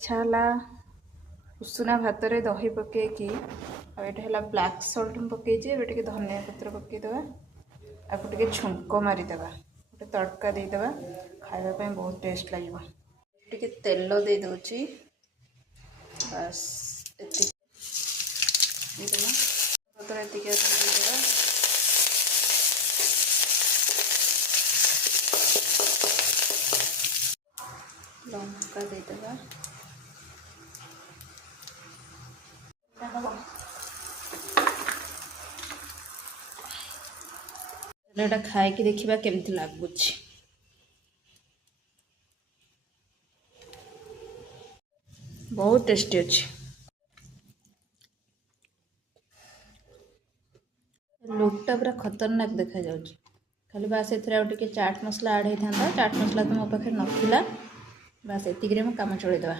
छाला उषुना भात रे दही पकईकी आटा ब्लैक सल्ट पकईचे टे धनिया पत्र पकईदे आपको टे छुंक मारिदे गोटे तड़का देदे खावाई बहुत टेस्ट लगे टे तेल दे दूची बस लंका देदे खाई देखा केमती लगुच बहुत टेस्टी अच्छी लुकटा पूरा खतरनाक देखा जाउची खाली बास ए चाट मसला आड होता चाट मसला तो मो पाखे नाला बास एतिक काम चलईदे।